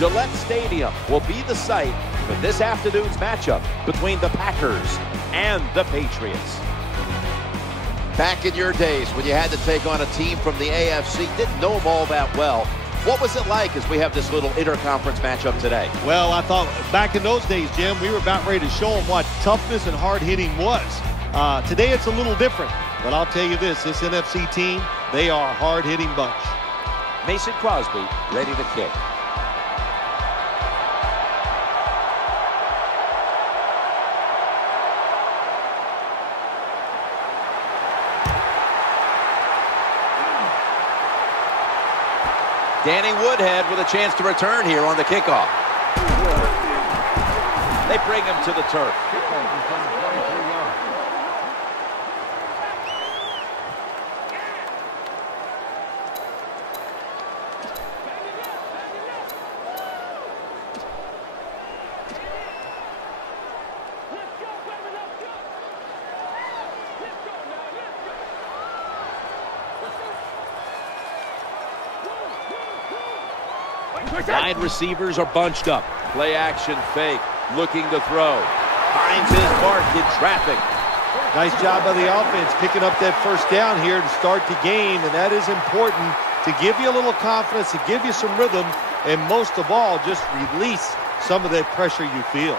Gillette Stadium will be the site for this afternoon's matchup between the Packers and the Patriots. Back in your days when you had to take on a team from the AFC, didn't know them all that well. What was it like as we have this little interconference matchup today? Well, I thought back in those days, Jim, we were about ready to show them what toughness and hard hitting was. Today it's a little different, but I'll tell you this NFC team, they are a hard hitting bunch. Mason Crosby ready to kick. Danny Woodhead with a chance to return here on the kickoff. They bring him to the turf. Wide receivers are bunched up. Play action fake. Looking to throw. Finds his mark in traffic. Nice job by the offense picking up that first down here to start the game, and that is important to give you a little confidence, to give you some rhythm, and most of all, just release some of that pressure you feel.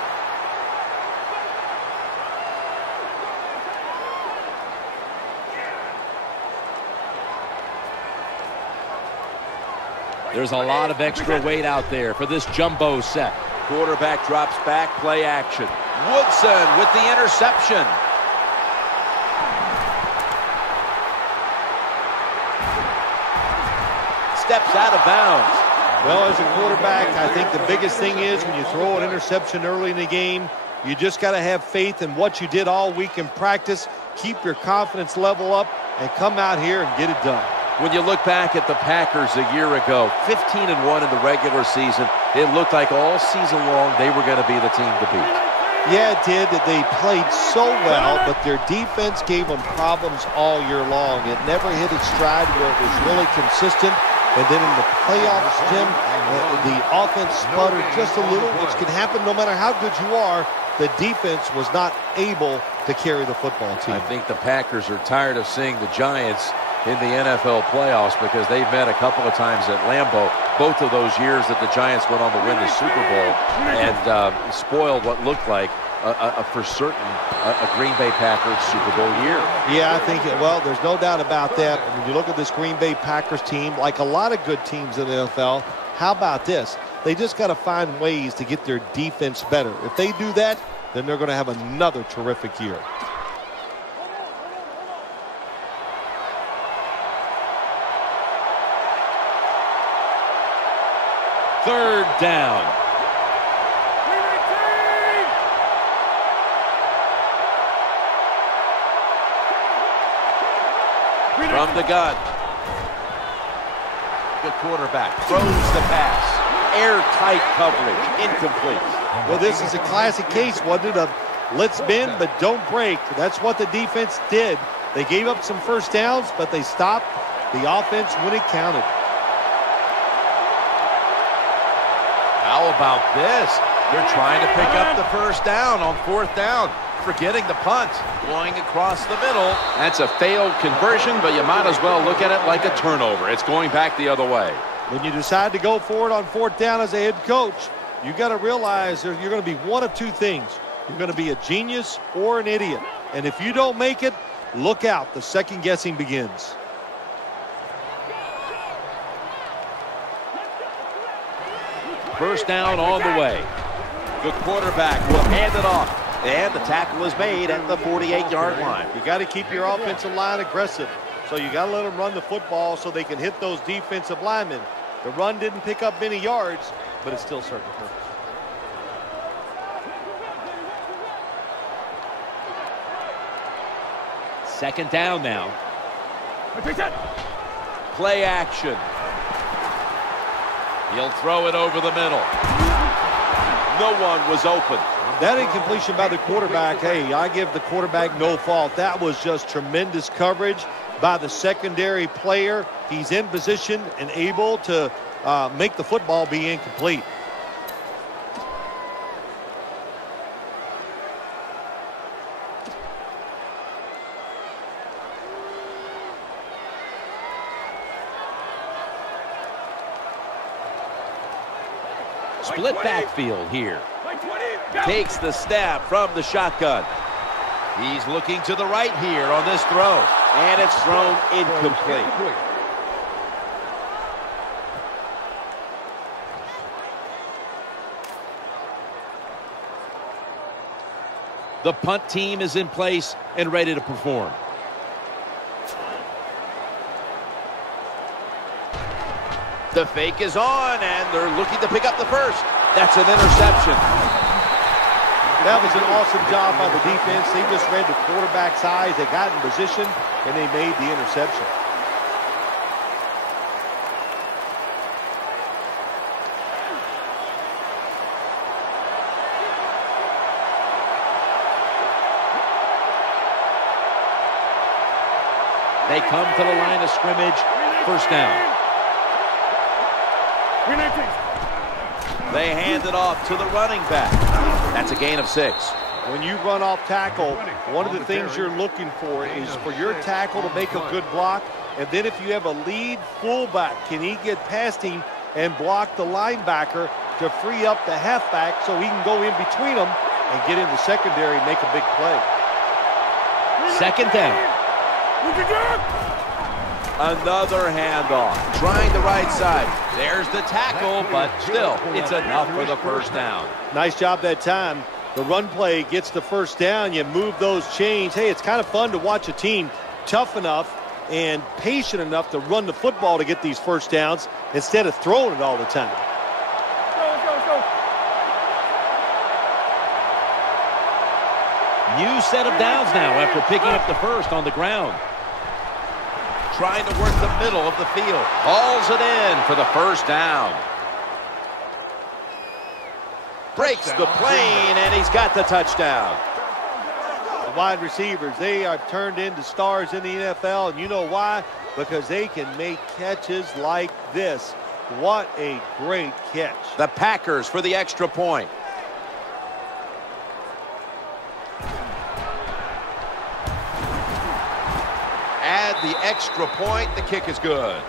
There's a lot of extra weight out there for this jumbo set. Quarterback drops back, play action. Woodson with the interception. Steps out of bounds. Well, as a quarterback, I think the biggest thing is when you throw an interception early in the game, you just got to have faith in what you did all week in practice, keep your confidence level up, and come out here and get it done. When you look back at the Packers a year ago, 15-1 in the regular season, it looked like all season long they were going to be the team to beat. Yeah, it did. They played so well, but their defense gave them problems all year long. It never hit its stride where it was really consistent. And then in the playoffs, Jim, the offense sputtered just a little, which can happen no matter how good you are. The defense was not able to carry the football team. I think the Packers are tired of seeing the Giants in the NFL playoffs because they've met a couple of times at Lambeau, both of those years that the Giants went on to win the Super Bowl and spoiled what looked like for certain a Green Bay Packers Super Bowl year. Yeah, I think, well, there's no doubt about that. When you look at this Green Bay Packers team, like a lot of good teams in the NFL, how about this? They just got to find ways to get their defense better. If they do that, then they're going to have another terrific year. Third down. From the gun. The quarterback throws the pass. Airtight coverage. Incomplete. Well, this is a classic case, wasn't it, of let's bend but don't break. That's what the defense did. They gave up some first downs, but they stopped the offense when it counted. How about this? They're trying to pick up the first down on fourth down, forgetting the punt, going across the middle. That's a failed conversion, but you might as well look at it like a turnover. It's going back the other way. When you decide to go for it on fourth down as a head coach, you got to realize you're going to be one of two things. You're going to be a genius or an idiot. And if you don't make it, look out. The second guessing begins. First down on the way. The quarterback will hand it off. And the tackle is made at the 48-yard line. You got to keep your offensive line aggressive. So you got to let them run the football so they can hit those defensive linemen. The run didn't pick up many yards, but it still served the purpose. Second down now. Play action. He'll throw it over the middle. No one was open. That incompletion by the quarterback, hey, I give the quarterback no fault. That was just tremendous coverage by the secondary player. He's in position and able to make the football be incomplete. Split backfield here. Takes the snap from the shotgun. He's looking to the right here on this throw. And it's thrown incomplete. The punt team is in place and ready to perform. The fake is on, and they're looking to pick up the first. That's an interception. That was an awesome job by the defense. They just read the quarterback's eyes. They got in position, and they made the interception. They come to the line of scrimmage. First down. They hand it off to the running back. That's a gain of 6. When you run off tackle, one of the things you're looking for is for your tackle to make a good block. And then if you have a lead fullback, can he get past him and block the linebacker to free up the halfback so he can go in between them and get in the secondary and make a big play. Second down. Another handoff. Trying the right side. There's the tackle, but still, it's enough for the first down. Nice job that time. The run play gets the first down. You move those chains. Hey, it's kind of fun to watch a team tough enough and patient enough to run the football to get these first downs instead of throwing it all the time. New set of downs now after picking up the first on the ground. Trying to work the middle of the field. Hauls it in for the first down. Breaks the plane, and he's got the touchdown. The wide receivers, they are turned into stars in the NFL, and you know why? Because they can make catches like this. What a great catch. The Packers for the extra point. Add the extra point, the kick is good.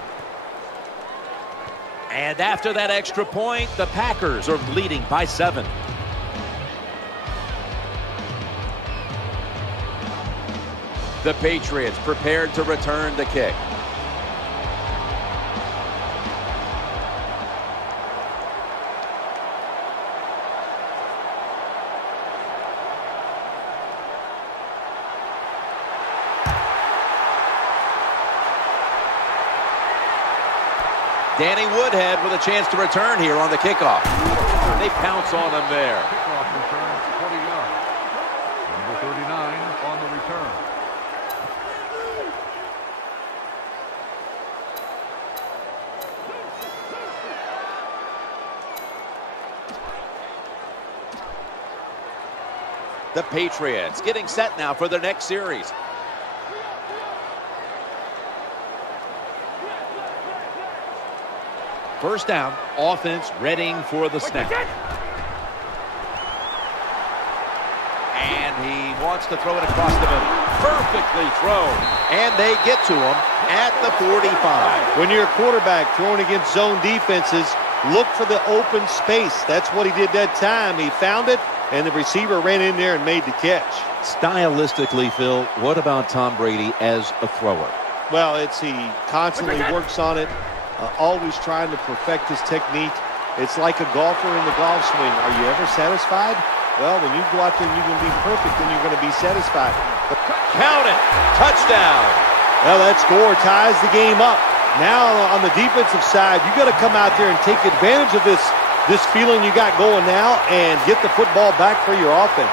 And after that extra point, the Packers are leading by 7. The Patriots prepared to return the kick. Danny Woodhead with a chance to return here on the kickoff. They pounce on him there. Kickoff return, 20 yards. Number 39 on the return. The Patriots getting set now for their next series. First down, offense readying for the snap. And he wants to throw it across the middle. Perfectly thrown. And they get to him at the 45. When you're a quarterback throwing against zone defenses, look for the open space. That's what he did that time. He found it, and the receiver ran in there and made the catch. Stylistically, Phil, what about Tom Brady as a thrower? Well, he constantly works on it. Always trying to perfect his technique. It's like a golfer in the golf swing. Are you ever satisfied? Well, when you go out there and you can be perfect, then you're going to be satisfied. Count it. Touchdown. Well, that score ties the game up. Now on the defensive side, you got to come out there and take advantage of this feeling you got going now and get the football back for your offense.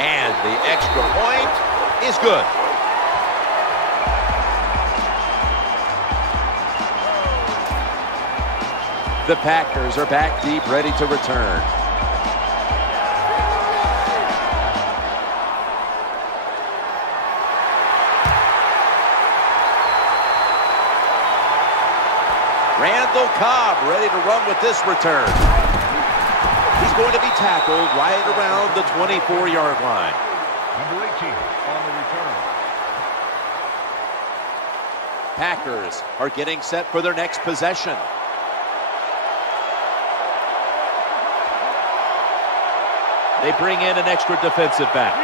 And the extra point is good. The Packers are back deep, ready to return. Randall Cobb ready to run with this return. He's going to be tackled right around the 24-yard line. Number 18 on the return. Packers are getting set for their next possession. They bring in an extra defensive back.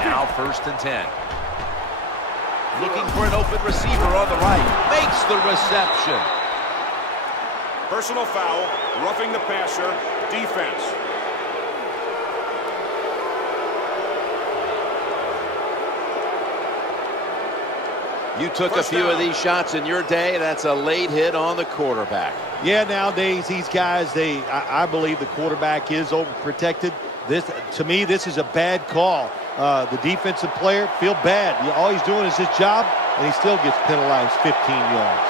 Now 1st and 10. Looking for an open receiver on the right. Makes the reception. Personal foul, roughing the passer, defense. You took a few of these shots in your day. That's a late hit on the quarterback. Yeah, nowadays these guys, I believe the quarterback is overprotected. To me, this is a bad call. The defensive player feel bad. All he's doing is his job, and he still gets penalized 15 yards.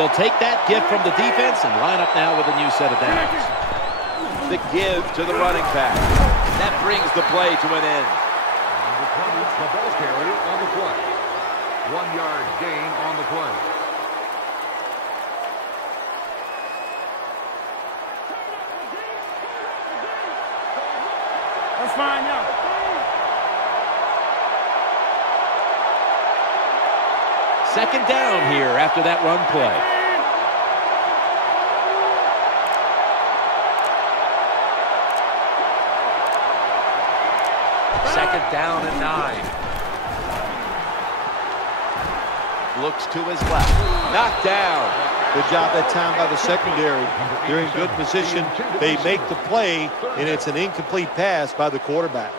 They'll take that gift from the defense and line up now with a new set of downs. The give to the running back. That brings the play to an end. The ball carrier on the play. 1-yard gain on the play. That's fine, yeah. Second down here after that run play. Second down and 9. Looks to his left. Knocked down. Good job that time by the secondary. They're in good position. They make the play, and it's an incomplete pass by the quarterback.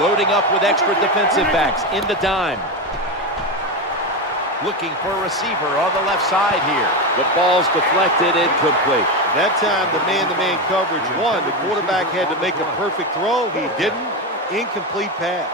Loading up with extra defensive backs in the dime. Looking for a receiver on the left side here. The ball's deflected, incomplete. That time, the man-to-man coverage won. The quarterback had to make a perfect throw. He didn't. Incomplete pass.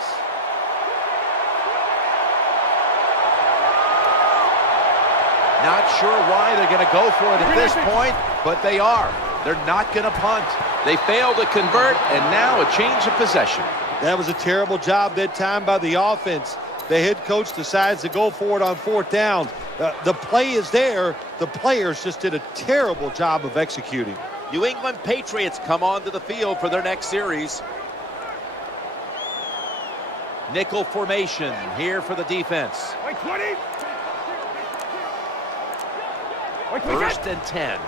Not sure why they're going to go for it at this point, but they are. They're not going to punt. They fail to convert, and now a change of possession. That was a terrible job that time by the offense. The head coach decides to go for it on 4th down. The play is there. The players just did a terrible job of executing. New England Patriots come onto the field for their next series. Nickel formation here for the defense. 1st and 10.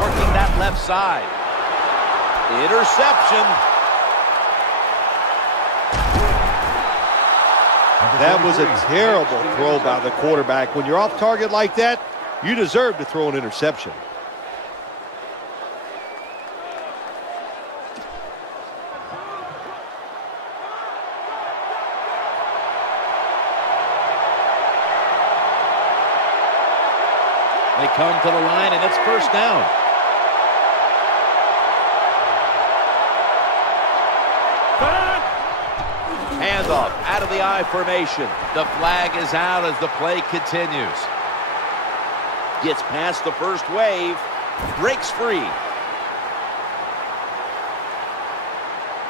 Working that left side. Interception. That was a terrible throw by the quarterback. When you're off target like that, you deserve to throw an interception. They come to the line, and it's 1st down. Handoff out of the I formation. The flag is out as the play continues. Gets past the first wave. Breaks free.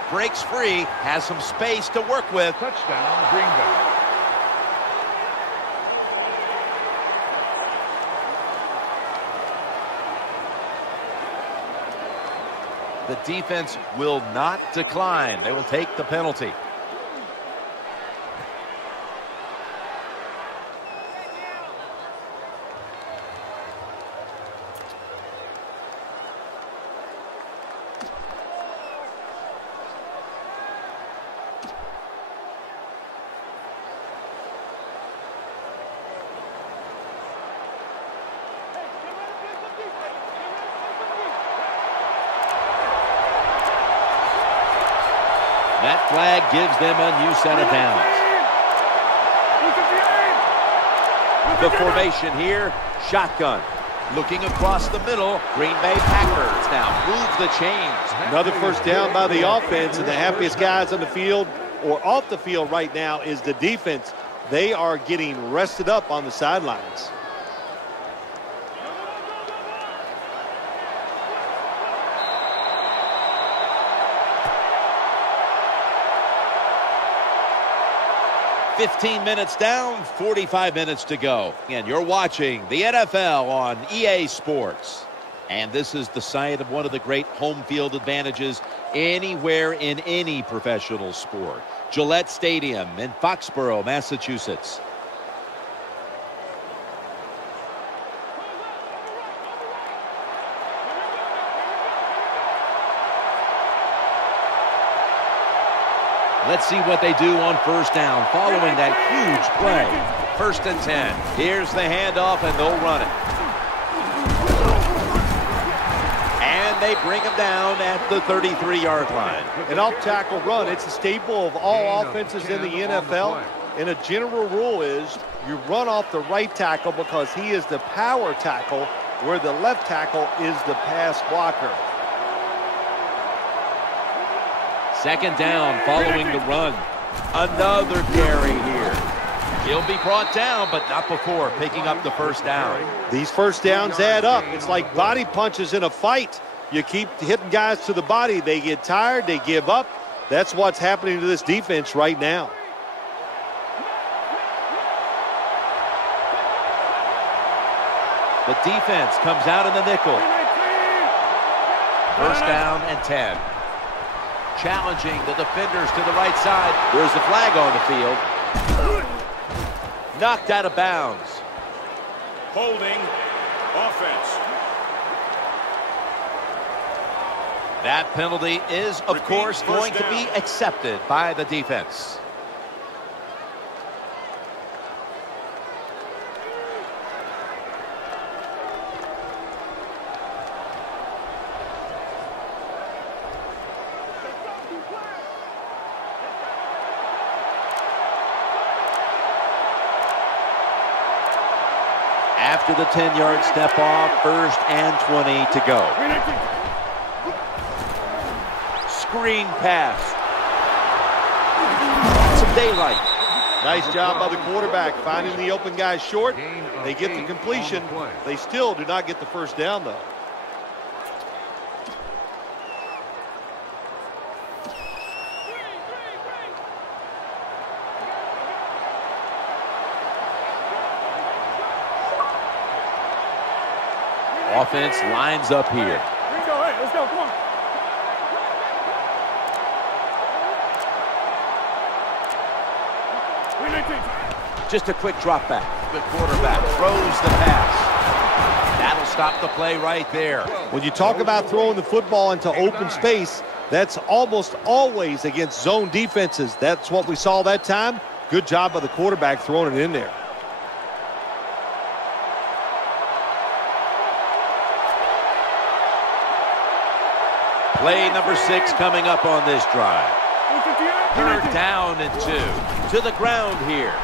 Breaks free. Has some space to work with. Touchdown, Green Bay. The defense will not decline. They will take the penalty. That flag gives them a new set of downs. The formation here, shotgun. Looking across the middle, Green Bay Packers now move the chains. Another 1st down by the offense, and the happiest guys on the field or off the field right now is the defense. They are getting rested up on the sidelines. 15 minutes down, 45 minutes to go. And you're watching the NFL on EA Sports. And this is the site of one of the great home field advantages anywhere in any professional sport. Gillette Stadium in Foxborough, Massachusetts. Let's see what they do on first down following that huge play. 1st and 10. Here's the handoff, and they'll run it. And they bring him down at the 33-yard line. An off-tackle run, it's a staple of all offenses in the NFL. And a general rule is you run off the right tackle because he is the power tackle, where the left tackle is the pass blocker. 2nd down following the run. Another carry here. He'll be brought down, but not before picking up the first down. These first downs add up. It's like body punches in a fight. You keep hitting guys to the body. They get tired. They give up. That's what's happening to this defense right now. The defense comes out in the nickel. 1st down and 10. Challenging the defenders to the right side. There's a flag on the field. Knocked out of bounds. Holding. Offense. That penalty is, of course, going to be accepted by the defense. After the 10-yard step off, 1st and 20 to go. Screen pass. Some daylight. Nice job by the quarterback finding the open guy short. They get the completion. They still do not get the first down, though. Offense lines up here. Let's go, come on. Just a quick drop back. The quarterback throws the pass. That'll stop the play right there. When you talk about throwing the football into open space, that's almost always against zone defenses. That's what we saw that time. Good job by the quarterback throwing it in there. Play number 6 coming up on this drive. 3rd down and 2. To the ground here.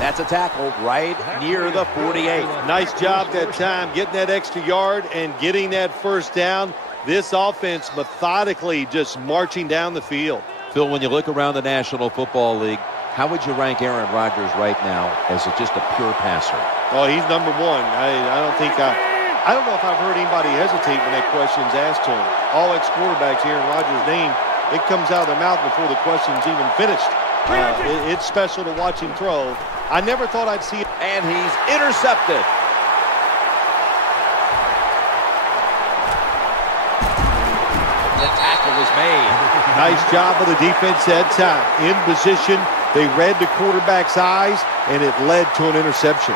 That's a tackle right near the 48. Nice job that time getting that extra yard and getting that first down. This offense methodically just marching down the field. Phil, when you look around the National Football League, how would you rank Aaron Rodgers right now as just a pure passer? Oh, he's number 1. I don't know if I've heard anybody hesitate when that question's asked to him. All ex-quarterbacks hearing Rodgers' name, it comes out of their mouth before the question's even finished. It's special to watch him throw. I never thought I'd see it. And he's intercepted. The tackle was made. Nice job of the defense that time. In position, they read the quarterback's eyes, and it led to an interception.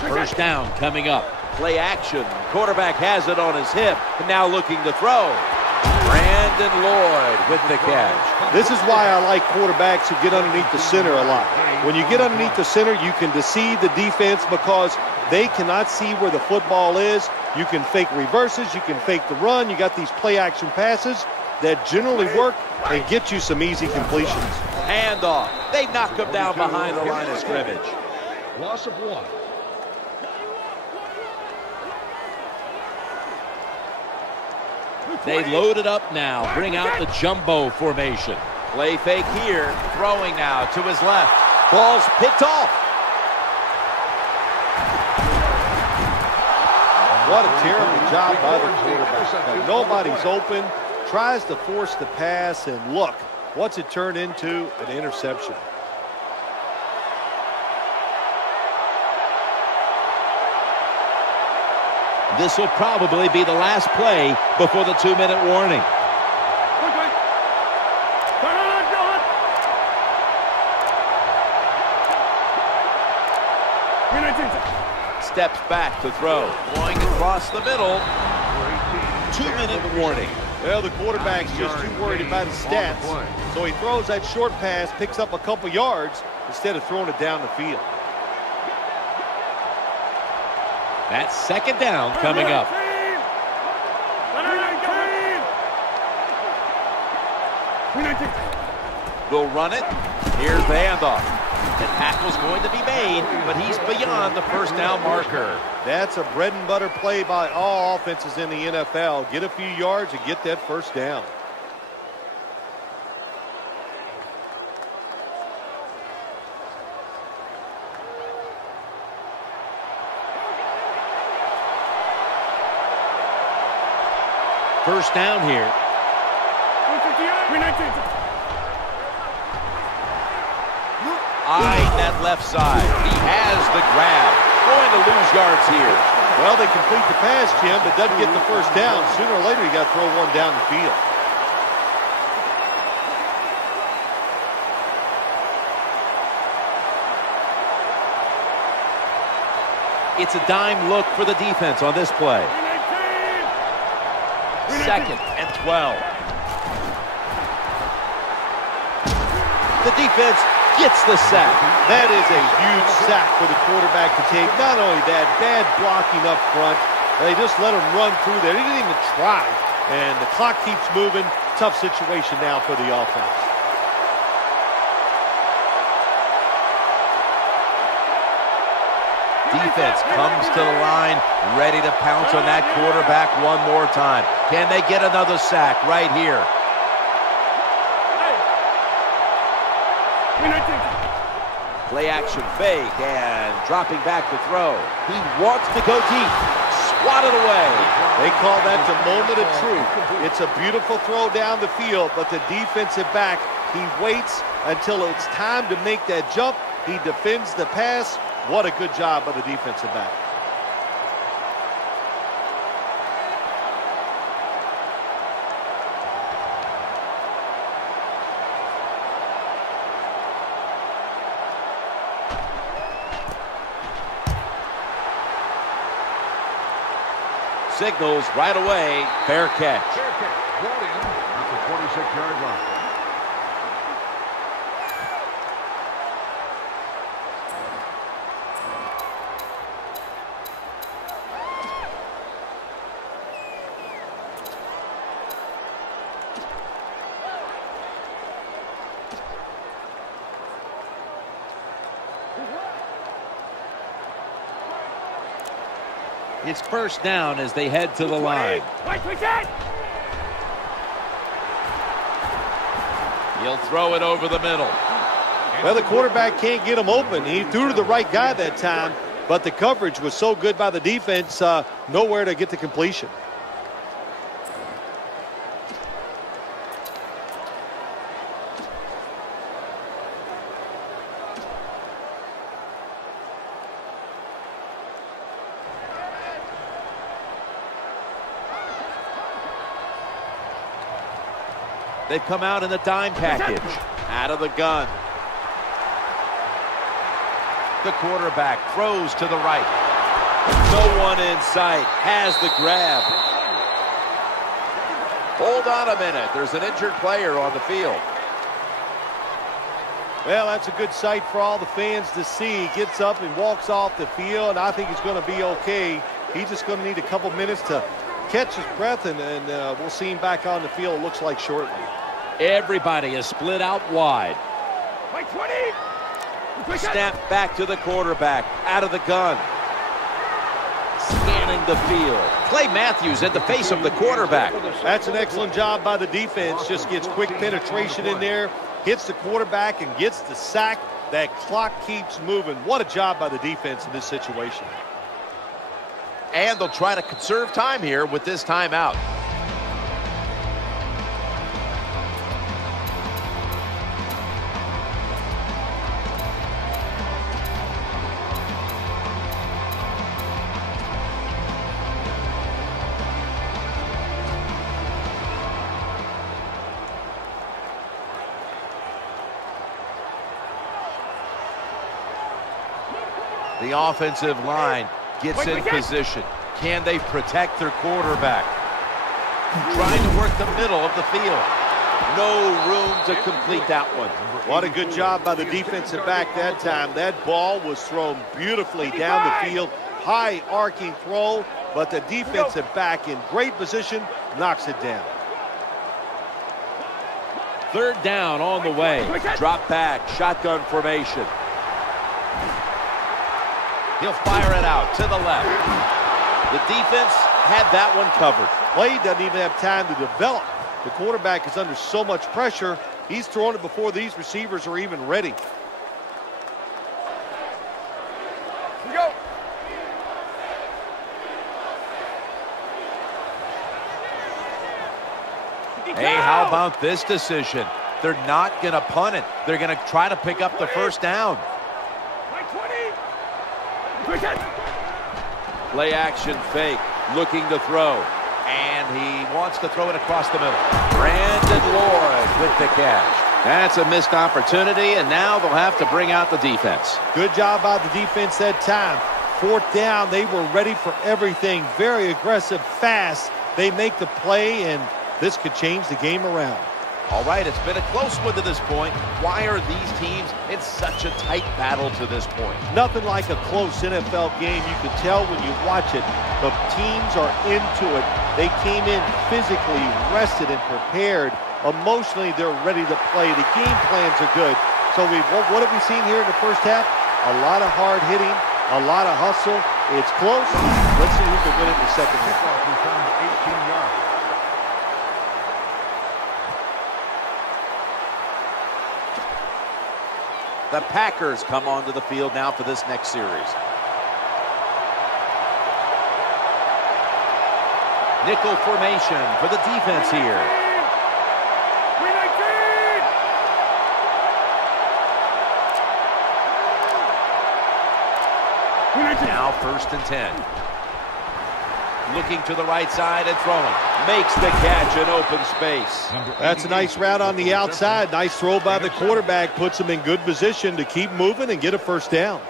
First down coming up. Play action. Quarterback has it on his hip. And now looking to throw. Brandon Lloyd with the catch. This is why I like quarterbacks who get underneath the center a lot. When you get underneath the center, you can deceive the defense because they cannot see where the football is. You can fake reverses. You can fake the run. You got these play action passes that generally work and get you some easy completions. Handoff. They knock him down behind the line of scrimmage. Loss of 1. They load it up now. Bring out the jumbo formation. Play fake here. Throwing now to his left. Ball's picked off. What a terrible job by the quarterback. Nobody's open, tries to force the pass, and look, what's it turned into? An interception. This will probably be the last play before the 2-minute warning. Steps back to throw. Going across the middle. 2-minute warning. Well, the quarterback's just too worried about his stats, so he throws that short pass, picks up a couple yards instead of throwing it down the field. That's second down coming up. They'll run it. Here's the handoff. The tackle's going to be made, but he's beyond the first down marker. That's a bread and butter play by all offenses in the NFL. Get a few yards and get that first down. First down here. Eyeing that left side. He has the grab. Going to lose yards here. Well, they complete the pass, Jim, but doesn't get the first down. Sooner or later, you got to throw one down the field. It's a dime look for the defense on this play. Second and 12. The defense gets the sack. That is a huge sack for the quarterback to take. Not only that, bad blocking up front. They just let him run through there. He didn't even try. And the clock keeps moving. Tough situation now for the offense. Defense comes to the line, ready to pounce on that quarterback one more time. Can they get another sack right here? Play action fake and dropping back to throw. He wants to go deep. Swatted away. They call that the moment of truth. It's a beautiful throw down the field, but the defensive back, he waits until it's time to make that jump. He defends the pass. What a good job by the defensive back. Signals right away. Fair catch. Fair catch. Brought in at the 46-yard line. It's first down as they head to the line. He'll throw it over the middle. Well, the quarterback can't get him open. He threw to the right guy that time, but the coverage was so good by the defense, nowhere to get the completion. They've come out in the dime package. Out of the gun. The quarterback throws to the right. No one in sight. Has the grab. Hold on a minute. There's an injured player on the field. Well, that's a good sight for all the fans to see. He gets up and walks off the field, and I think he's going to be okay. He's just going to need a couple minutes to catch his breath, and we'll see him back on the field, it looks like, shortly. Everybody is split out wide. Snap back to the quarterback. Out of the gun. Scanning the field. Clay Matthews in the face of the quarterback. That's an excellent job by the defense. Just gets quick penetration in there, hits the quarterback, and gets the sack. That clock keeps moving. What a job by the defense in this situation. And they'll try to conserve time here with this timeout. The offensive line gets in position. Can they protect their quarterback? Trying to work the middle of the field. No room to complete that one. What a good job by the defensive back that time. That ball was thrown beautifully down the field. High arcing throw, but the defensive back in great position knocks it down. Third down on the way. Drop back, shotgun formation. He'll fire it out to the left. The defense had that one covered. Play doesn't even have time to develop. The quarterback is under so much pressure, he's throwing it before these receivers are even ready. Here we go. Hey, how about this decision? They're not going to punt it. They're going to try to pick up the first down. Play action fake, looking to throw. And he wants to throw it across the middle. Brandon Lloyd with the catch. That's a missed opportunity, and now they'll have to bring out the defense. Good job by the defense that time. Fourth down, they were ready for everything. Very aggressive, fast. They make the play, and this could change the game around. All right, it's been a close one to this point. Why are these teams in such a tight battle to this point? Nothing like a close NFL game. You can tell when you watch it. The teams are into it. They came in physically rested and prepared. Emotionally, they're ready to play. The game plans are good. So what have we seen here in the first half? A lot of hard hitting, a lot of hustle. It's close. Let's see who can win it in the second half. Return to 18 yards. The Packers come onto the field now for this next series. Nickel formation for the defense here. Now 1st and 10. Looking to the right side and throwing. Makes the catch in open space. That's a nice route on the outside. Nice throw by the quarterback. Puts him in good position to keep moving and get a first down.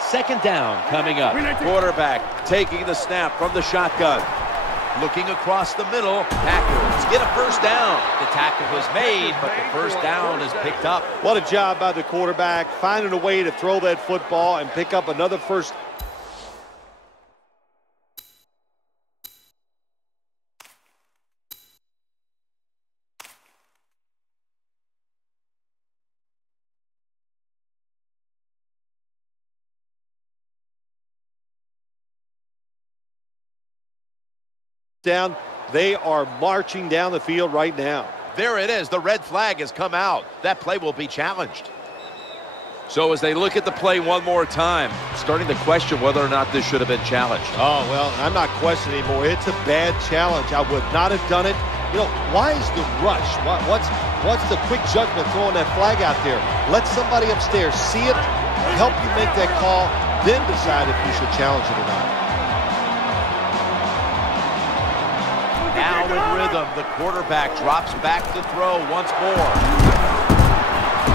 Second down coming up. Quarterback taking the snap from the shotgun. Looking across the middle. Packers get a first down. The tackle was made, but the first down is picked up. What a job by the quarterback, finding a way to throw that football and pick up another first. Down. They are marching down the field right now. There it is. The red flag has come out. That play will be challenged. So as they look at the play one more time, starting to question whether or not this should have been challenged. Oh, well, I'm not questioning anymore. It's a bad challenge. I would not have done it. You know, why is the rush? What's the quick judgment throwing that flag out there? Let somebody upstairs see it, help you make that call, then decide if you should challenge it or not. Now in rhythm, the quarterback drops back to throw once more.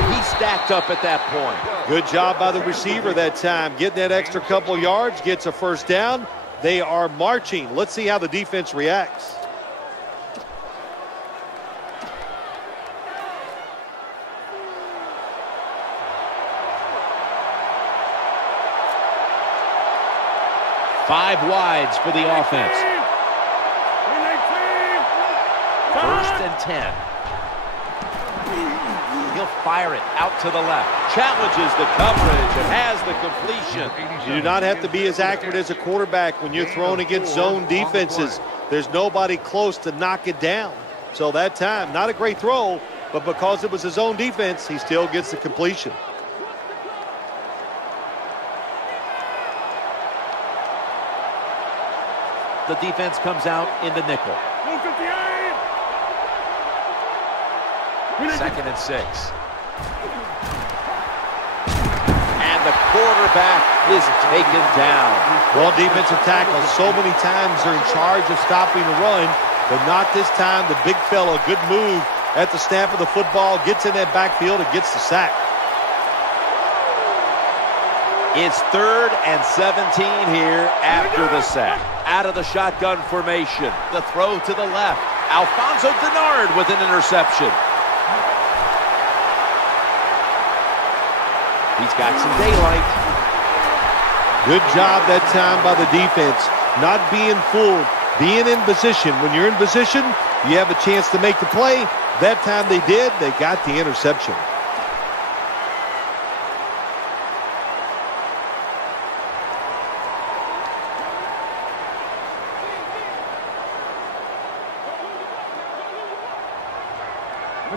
He stacked up at that point. Good job by the receiver that time. Getting that extra couple yards, gets a first down. They are marching. Let's see how the defense reacts. Five wides for the offense. 1st and 10. He'll fire it out to the left. Challenges the coverage and has the completion. You do not have to be as accurate as a quarterback when you're thrown against zone defenses. there's nobody close to knock it down. So that time, not a great throw, but because it was his own defense, he still gets the completion. The defense comes out in the nickel. 2nd and 6. And the quarterback is taken down. Well, defensive tackles so many times are in charge of stopping the run, but not this time. The big fella, good move at the snap of the football, gets in that backfield and gets the sack. It's 3rd and 17 here after the sack. Out of the shotgun formation. The throw to the left. Alfonso Denard with an interception. He's got some daylight. Good job that time by the defense. Not being fooled, being in position. When you're in position, you have a chance to make the play. That time they did. They got the interception.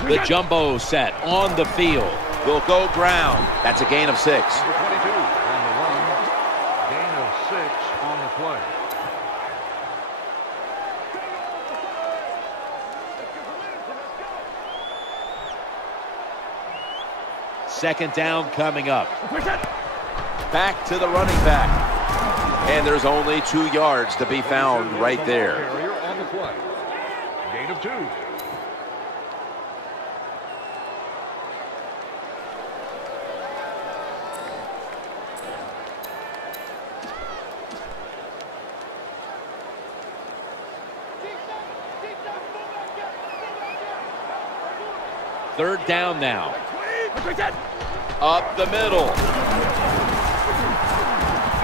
The jumbo set on the field. Will go ground. That's a gain of 6. Number 22 on the run. Gain of 6 on the play. Second down coming up. Back to the running back. And there's only 2 yards to be found right there. Carrier on the play. Gain of 2. Third down now. Up the middle.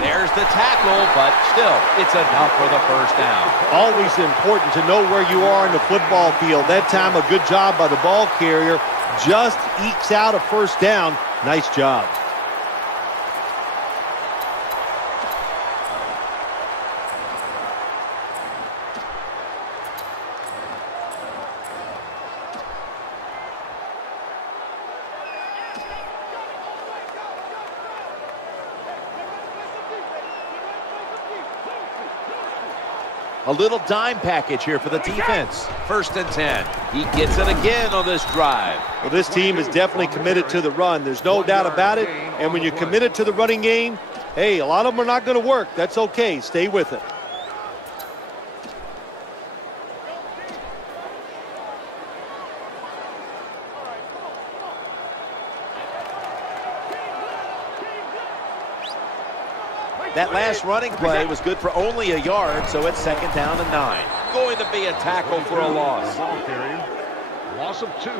There's the tackle, but still, it's enough for the first down. Always important to know where you are in the football field. That time, a good job by the ball carrier. Just ekes out a first down. Nice job. A little dime package here for the defense. 1st and 10. He gets it again on this drive. Well, this team is definitely committed to the run. There's no doubt about it. And when you're committed to the running game, hey, a lot of them are not going to work. That's okay. Stay with it. That last running play was good for only a yard, so it's 2nd down and 9. Going to be a tackle for a loss. Ball carrier. Loss of 2.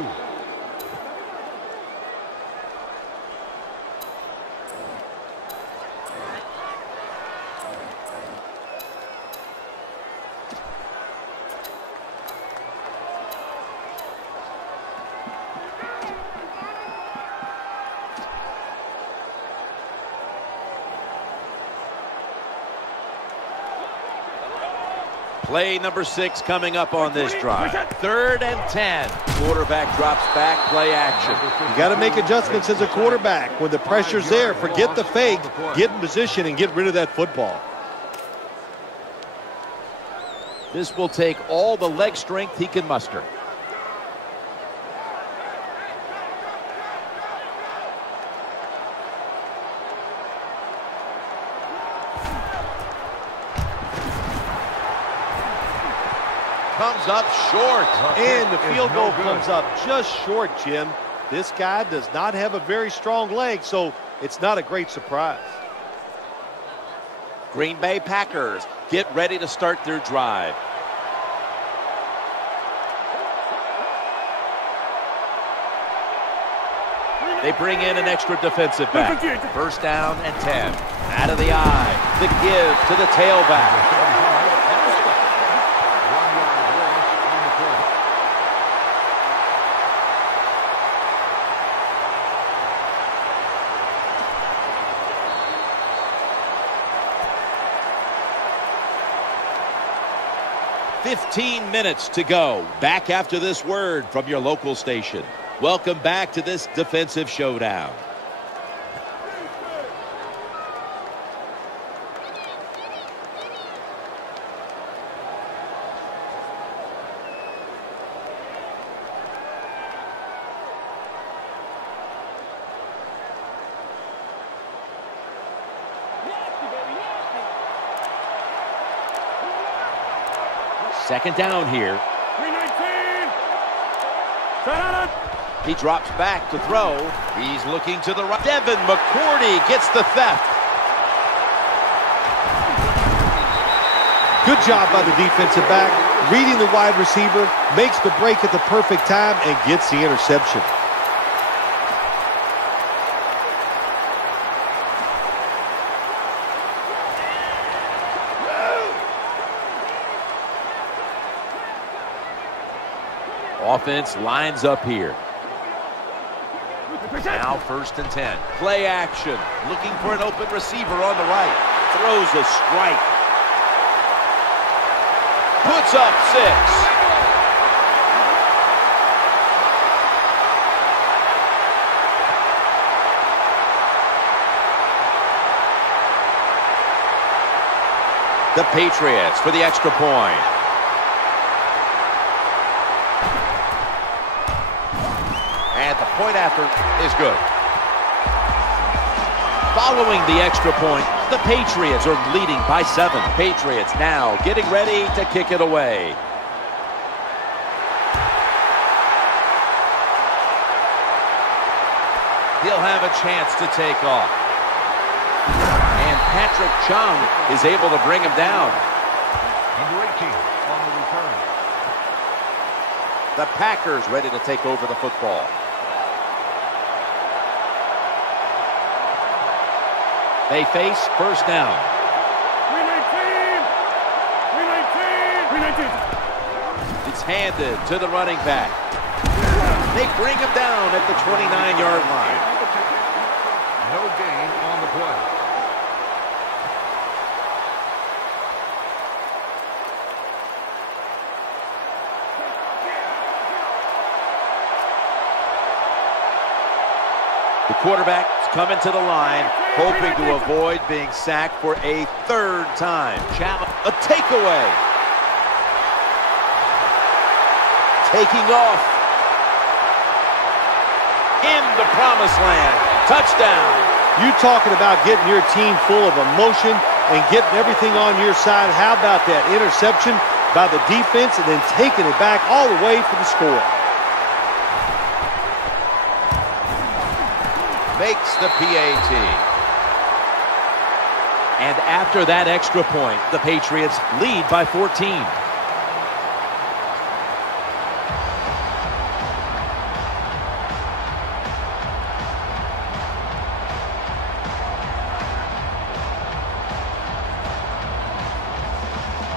Play number 6 coming up on this drive. 3rd and 10. Quarterback drops back, play action. You got to make adjustments as a quarterback. When the pressure's there, forget the fake, get in position and get rid of that football. This will take all the leg strength he can muster. Comes up short. And the field goal comes up just short, Jim. This guy does not have a very strong leg, so it's not a great surprise. Green Bay Packers get ready to start their drive. They bring in an extra defensive back. 1st down and 10. Out of the eye. The give to the tailback. 15 minutes to go. Back after this word from your local station. Welcome back to this defensive showdown. Second down here. 319. He drops back to throw. He's looking to the right. Devin McCourty gets the theft. Good job by the defensive back. Reading the wide receiver, makes the break at the perfect time, and gets the interception. Offense lines up here. Now 1st and 10. Play action. Looking for an open receiver on the right. Throws a strike. Puts up 6. The Patriots for the extra point. And the point after is good. Following the extra point, the Patriots are leading by 7. Patriots now getting ready to kick it away. He'll have a chance to take off. And Patrick Chung is able to bring him down. Number 18 on the return. The Packers ready to take over the football. They face 1st down. 319. It's handed to the running back. They bring him down at the 29-yard line. No gain on the play. The quarterback is coming to the line, hoping to avoid being sacked for a 3rd time. Challenge, a takeaway. Taking off. In the promised land. Touchdown. You talking about getting your team full of emotion and getting everything on your side. How about that interception by the defense and then taking it back all the way for the score? Makes the PAT. And after that extra point, the Patriots lead by 14.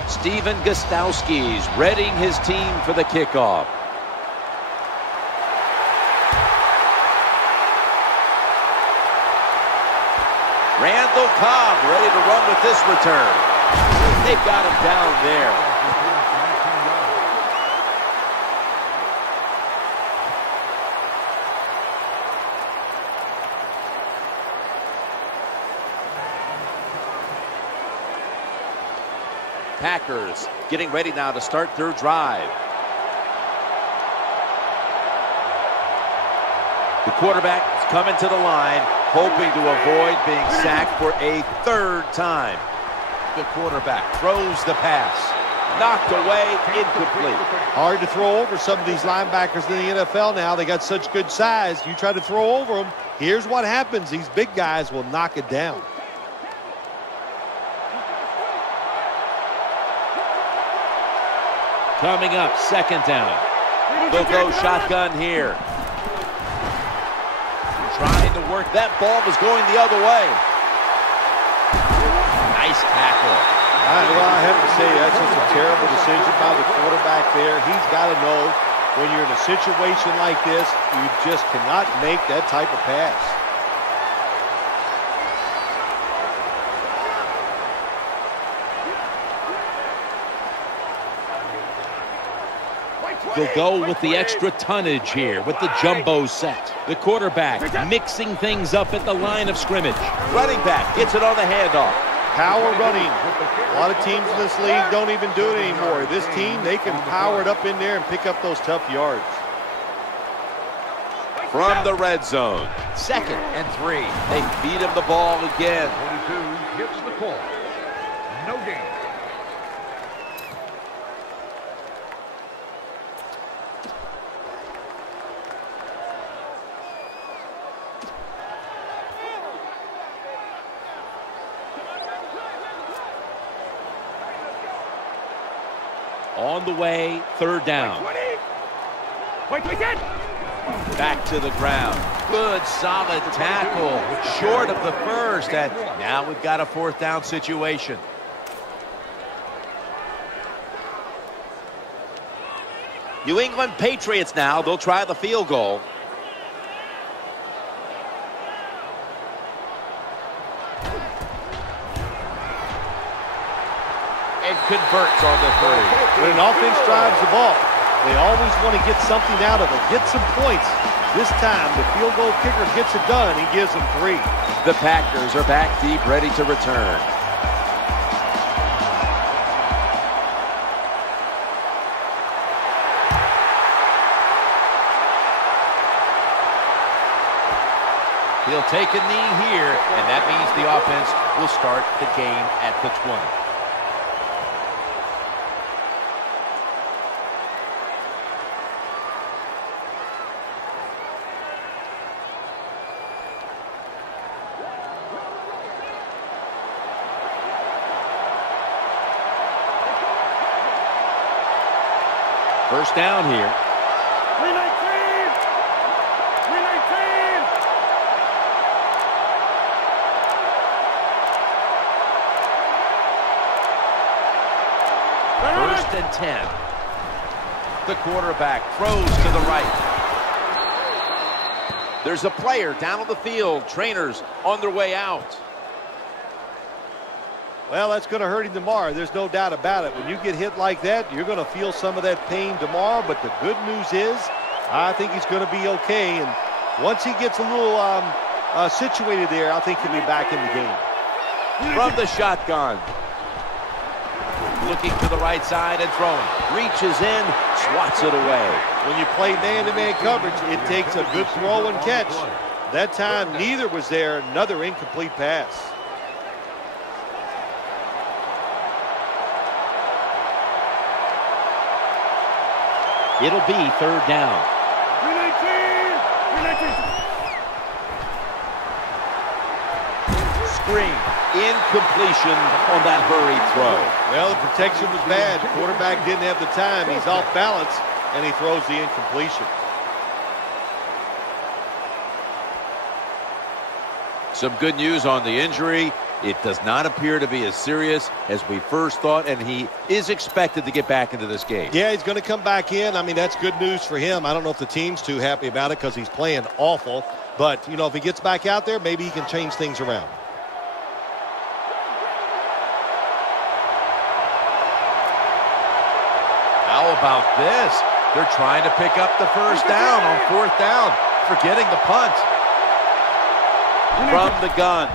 Steven Gostowski's readying his team for the kickoff. Randall Cobb ready to run with this return. They've got him down there. Packers getting ready now to start their drive. The quarterback is coming to the line, hoping to avoid being sacked for a 3rd time. The quarterback throws the pass. Knocked away, incomplete. Hard to throw over some of these linebackers in the NFL now. They got such good size. You try to throw over them, here's what happens. These big guys will knock it down. Coming up, 2nd down. They'll go shotgun here. Trying to work. That ball was going the other way. Nice tackle. Well, I have to say, that's just a terrible decision by the quarterback there. He's got to know when you're in a situation like this, you just cannot make that type of pass. They'll go with the extra tonnage here with the jumbo set. The quarterback mixing things up at the line of scrimmage. Running back gets it on the handoff. Power running. A lot of teams in this league don't even do it anymore. This team, they can power it up in there and pick up those tough yards. From the red zone, 2nd and 3. They feed him the ball again. 22 gets the call. No gain. On the way, 3rd down. Back to the ground. Good, solid tackle. Short of the first. And now we've got a 4th down situation. New England Patriots now. They'll try the field goal. And converts on the 3. When an offense drives the ball, they always want to get something out of it, get some points. This time, the field goal kicker gets it done. He gives them 3. The Packers are back deep, ready to return. He'll take a knee here, and that means the offense will start the game at the 20. First down here. 319! 319! First and 10. The quarterback throws to the right. There's a player down on the field. Trainers on their way out. Well, that's going to hurt him tomorrow. There's no doubt about it. When you get hit like that, you're going to feel some of that pain tomorrow. But the good news is, I think he's going to be okay. And once he gets a little situated there, I think he'll be back in the game. From the shotgun. Looking to the right side and throwing. Reaches in, swats it away. When you play man-to-man coverage, it takes a good throw and catch. That time, neither was there. Another incomplete pass. It'll be 3rd down. 319! 319! Screen. Incompletion on that hurried throw. Well, the protection was bad. The quarterback didn't have the time. He's off balance, and he throws the incompletion. Some good news on the injury. It does not appear to be as serious as we first thought, and he is expected to get back into this game. Yeah, he's going to come back in. I mean, that's good news for him. I don't know if the team's too happy about it because he's playing awful. But, you know, if he gets back out there, maybe he can change things around. How about this? They're trying to pick up the first down on 4th down, forgetting the punt. From the gun.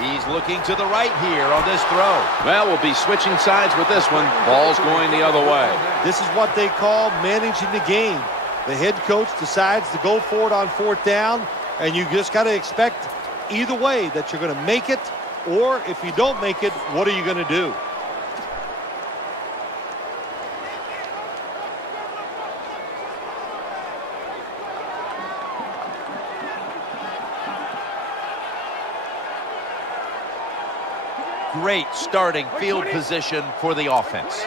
He's looking to the right here on this throw. Well, we'll be switching sides with this one. Ball's going the other way. This is what they call managing the game. The head coach decides to go for it on 4th down, and you just got to expect either way that you're going to make it, or if you don't make it, what are you going to do? Great starting field position for the offense.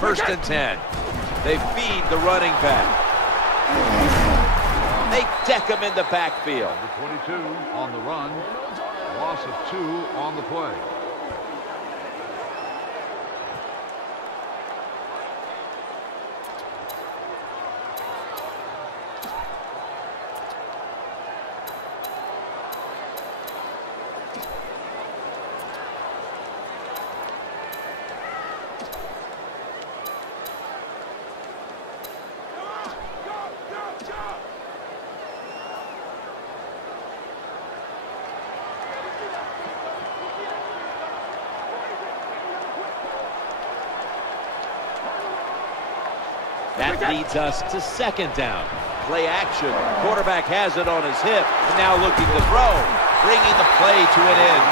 1st and 10. They feed the running back. They deck him in the backfield. Number 22 on the run. Loss of 2 on the play. That leads us to second down. Play action. Quarterback has it on his hip. And now looking to throw. Bringing the play to an end.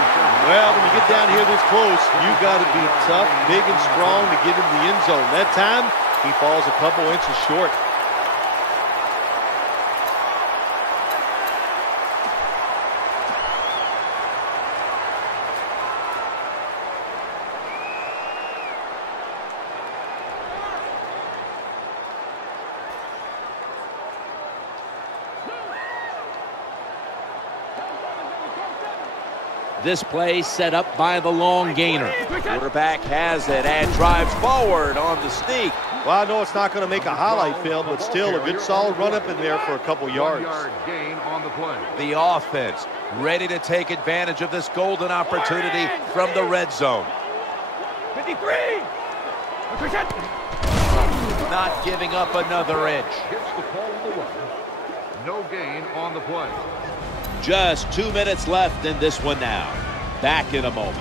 Well, when you get down here this close, you got to be tough, big, and strong to get into the end zone. That time, he falls a couple inches short. This play set up by the long gainer. Quarterback has it and drives forward on the sneak. Well, I know it's not going to make a highlight film, but still a good solid run up in there for a couple yards. 1 yard gain on the play. The offense ready to take advantage of this golden opportunity from the red zone. 53. Not giving up another inch. Hits the ball on the run. No gain on the play. Just 2 minutes left in this one now. Back in a moment.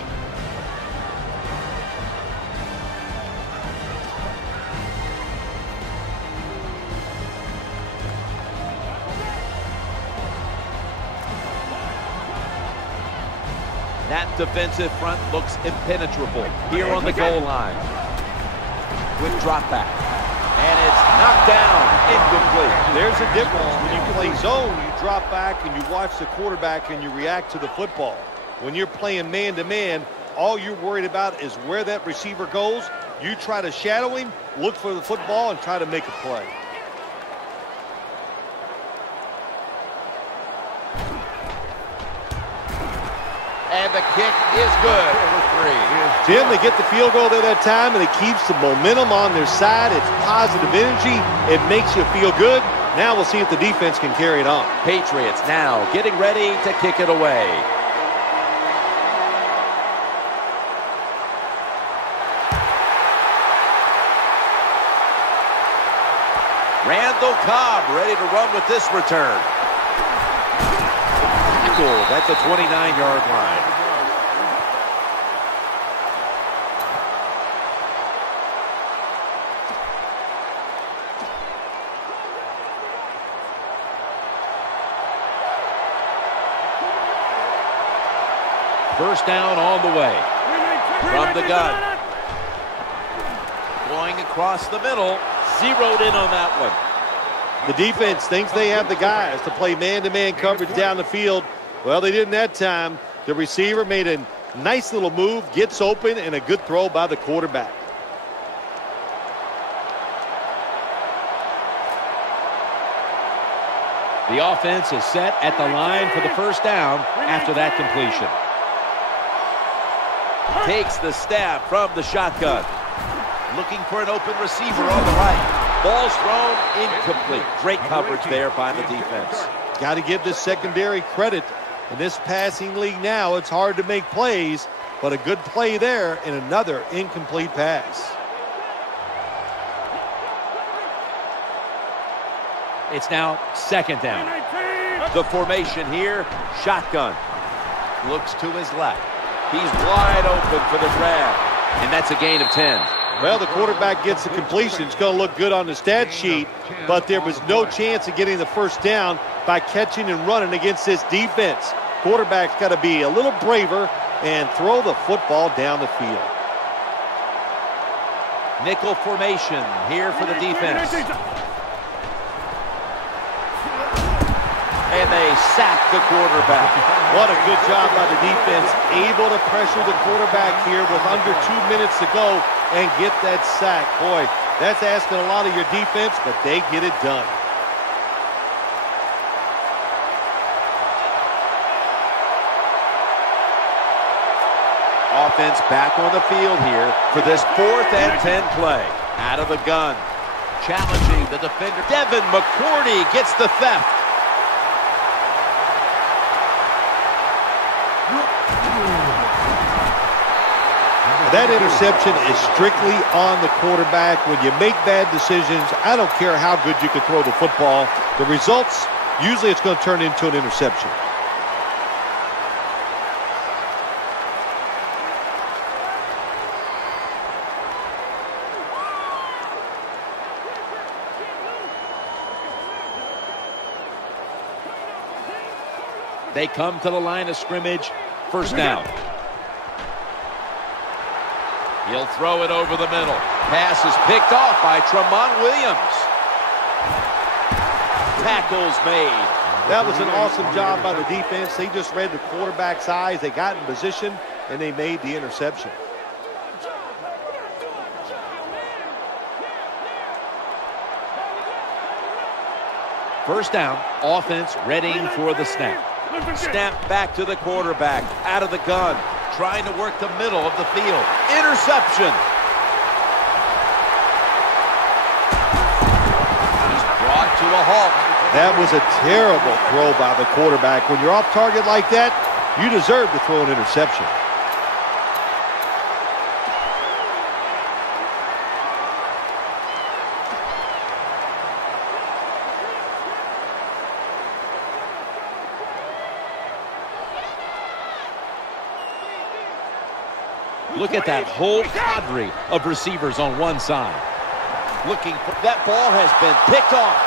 That defensive front looks impenetrable here on the goal line. With drop back. And it's knocked down. Incomplete. There's a difference. When you play zone, you drop back and you watch the quarterback and you react to the football. When you're playing man-to-man, all you're worried about is where that receiver goes. You try to shadow him, look for the football, and try to make a play. And the kick is good for 3. Tim, they get the field goal there that time, and it keeps the momentum on their side. It's positive energy. It makes you feel good. Now we'll see if the defense can carry it on. Patriots now getting ready to kick it away. Randall Cobb ready to run with this return. Tackled at the 29-yard line. First down on the way. From the gun. Going across the middle. Zeroed in on that one. The defense thinks they have the guys to play man-to-man coverage down the field. Well, they didn't that time. The receiver made a nice little move, gets open, and a good throw by the quarterback. The offense is set at the line for the first down after that completion. Takes the stab from the shotgun. Looking for an open receiver on the right. Ball's thrown incomplete. Great coverage there by the defense. Got to give this secondary credit. In this passing league now, it's hard to make plays, but a good play there and another incomplete pass. It's now second down. The formation here, shotgun. Looks to his left. He's wide open for the grab. And that's a gain of 10. Well, the quarterback gets the completion. It's going to look good on the stat sheet, but there was no chance of getting the first down by catching and running against this defense. Quarterback's got to be a little braver and throw the football down the field. Nickel formation here for the defense. And they sack the quarterback. What a good job by the defense. Able to pressure the quarterback here with under 2 minutes to go and get that sack. Boy, that's asking a lot of your defense, but they get it done. Offense back on the field here for this 4th and 10 play. Out of the gun. Challenging the defender. Devin McCourty gets the theft. That interception is strictly on the quarterback. When you make bad decisions, I don't care how good you can throw the football. The results, usually it's going to turn into an interception. They come to the line of scrimmage. First down. He'll throw it over the middle. Pass is picked off by Tremont Williams. Tackles made. That was an awesome job by the defense. They just read the quarterback's eyes. They got in position, and they made the interception. First down, offense readying for the snap. Snap back to the quarterback, out of the gun, trying to work the middle of the field. Interception. He's brought to a halt. That was a terrible throw by the quarterback. When you're off target like that, you deserve to throw an interception. Look at that whole cadre of receivers on one side. Looking for that ball has been picked off.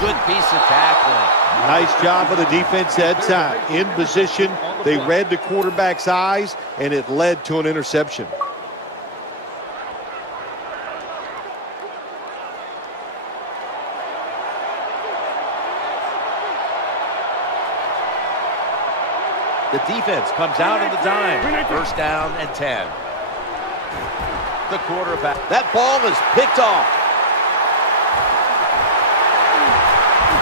Good piece of tackling. Nice job of the defense that time. In position, they read the quarterback's eyes, and it led to an interception. The defense comes out in the dime. First down and 10. The quarterback. That ball is picked off.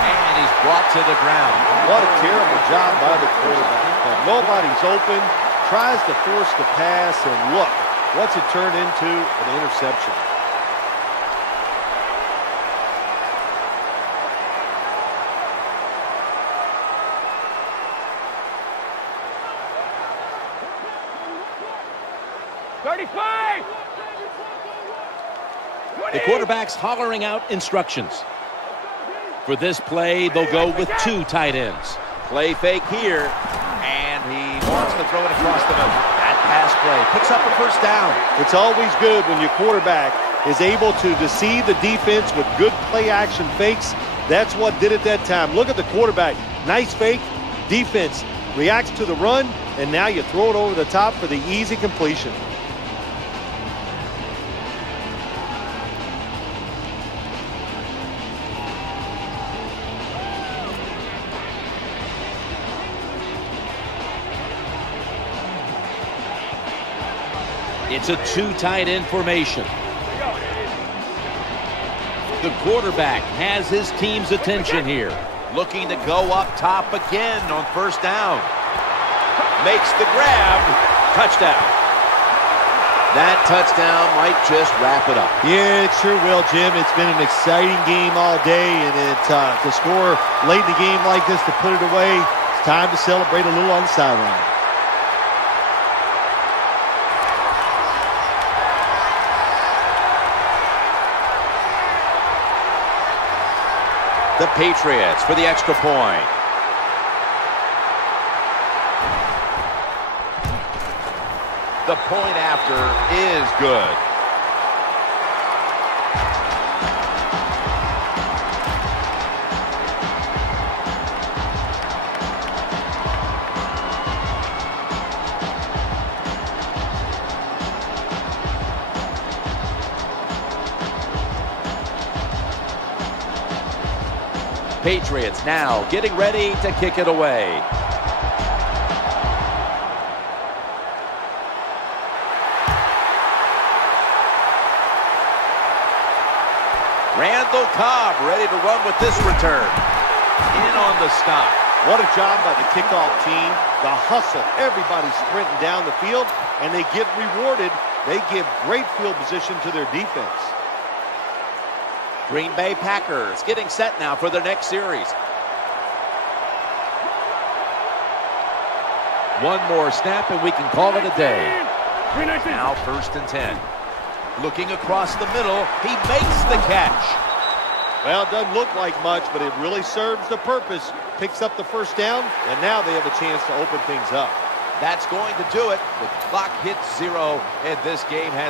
And he's brought to the ground. What a terrible job by the quarterback. Nobody's open, tries to force the pass, and look, what's it turned into? An interception. The quarterback's hollering out instructions. For this play, they'll go with two tight ends. Play fake here, and he wants to throw it across the middle. That pass play picks up a first down. It's always good when your quarterback is able to deceive the defense with good play-action fakes. That's what did it that time. Look at the quarterback. Nice fake. Defense reacts to the run, and now you throw it over the top for the easy completion. It's a two tight end formation. The quarterback has his team's attention here. Looking to go up top again on first down. Makes the grab. Touchdown. That touchdown might just wrap it up. Yeah, it sure will, Jim. It's been an exciting game all day, and to score late in the game like this, to put it away, it's time to celebrate a little on the sideline. The Patriots for the extra point. The point after is good. Patriots now getting ready to kick it away. Randall Cobb ready to run with this return. In on the stop. What a job by the kickoff team. The hustle. Everybody's sprinting down the field, and they get rewarded. They give great field position to their defense. Green Bay Packers getting set now for their next series. One more snap and we can call it a day. Now first and 10. Looking across the middle, he makes the catch. Well, it doesn't look like much, but it really serves the purpose. Picks up the first down, and now they have a chance to open things up. That's going to do it. The clock hits 0, and this game has